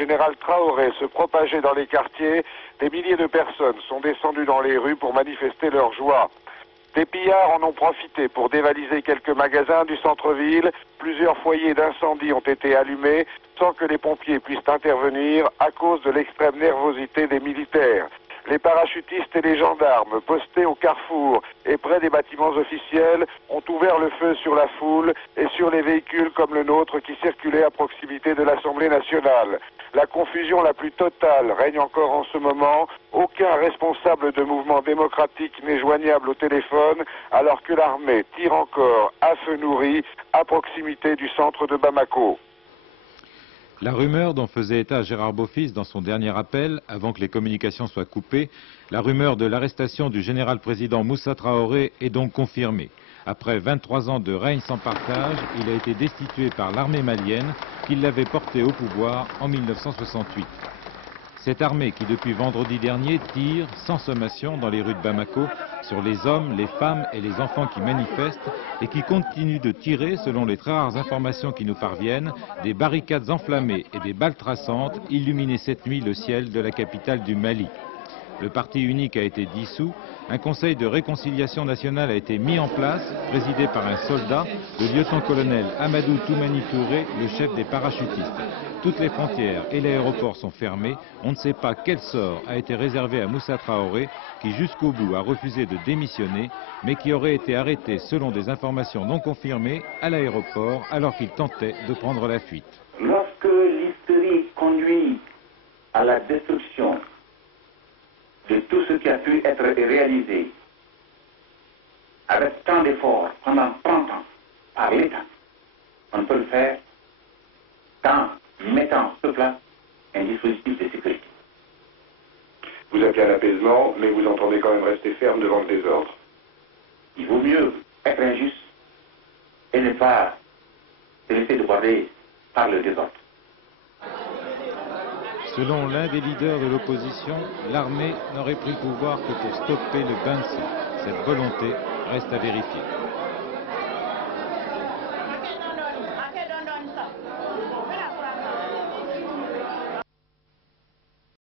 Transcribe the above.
général Traoré se propageait dans les quartiers, des milliers de personnes sont descendues dans les rues pour manifester leur joie. Des pillards en ont profité pour dévaliser quelques magasins du centre-ville. Plusieurs foyers d'incendie ont été allumés sans que les pompiers puissent intervenir à cause de l'extrême nervosité des militaires. Les parachutistes et les gendarmes postés au carrefour et près des bâtiments officiels ont ouvert le feu sur la foule et sur les véhicules comme le nôtre qui circulaient à proximité de l'Assemblée nationale. La confusion la plus totale règne encore en ce moment. Aucun responsable de mouvement démocratique n'est joignable au téléphone alors que l'armée tire encore à feu nourri à proximité du centre de Bamako. La rumeur dont faisait état Gérard Beaufils dans son dernier appel, avant que les communications soient coupées, la rumeur de l'arrestation du général-président Moussa Traoré est donc confirmée. Après 23 ans de règne sans partage, il a été destitué par l'armée malienne qui l'avait porté au pouvoir en 1968. Cette armée qui depuis vendredi dernier tire sans sommation dans les rues de Bamako sur les hommes, les femmes et les enfants qui manifestent et qui continue de tirer, selon les très rares informations qui nous parviennent, des barricades enflammées et des balles traçantes illuminaient cette nuit le ciel de la capitale du Mali. Le parti unique a été dissous, un conseil de réconciliation nationale a été mis en place, présidé par un soldat, le lieutenant-colonel Amadou Toumani Touré, le chef des parachutistes. Toutes les frontières et l'aéroport sont fermés, on ne sait pas quel sort a été réservé à Moussa Traoré, qui jusqu'au bout a refusé de démissionner, mais qui aurait été arrêté selon des informations non confirmées à l'aéroport alors qu'il tentait de prendre la fuite. Lorsque l'hystérie conduit à la destruction de tout ce qui a pu être réalisé avec tant d'efforts pendant 30 ans par l'État, on peut le faire qu'en mettant sur place un dispositif de sécurité. Vous appelez à l'apaisement, mais vous entendez quand même rester ferme devant le désordre. Il vaut mieux être injuste et ne pas se laisser déborder par le désordre. Selon l'un des leaders de l'opposition, l'armée n'aurait pris le pouvoir que pour stopper le bain de sang. Cette volonté reste à vérifier.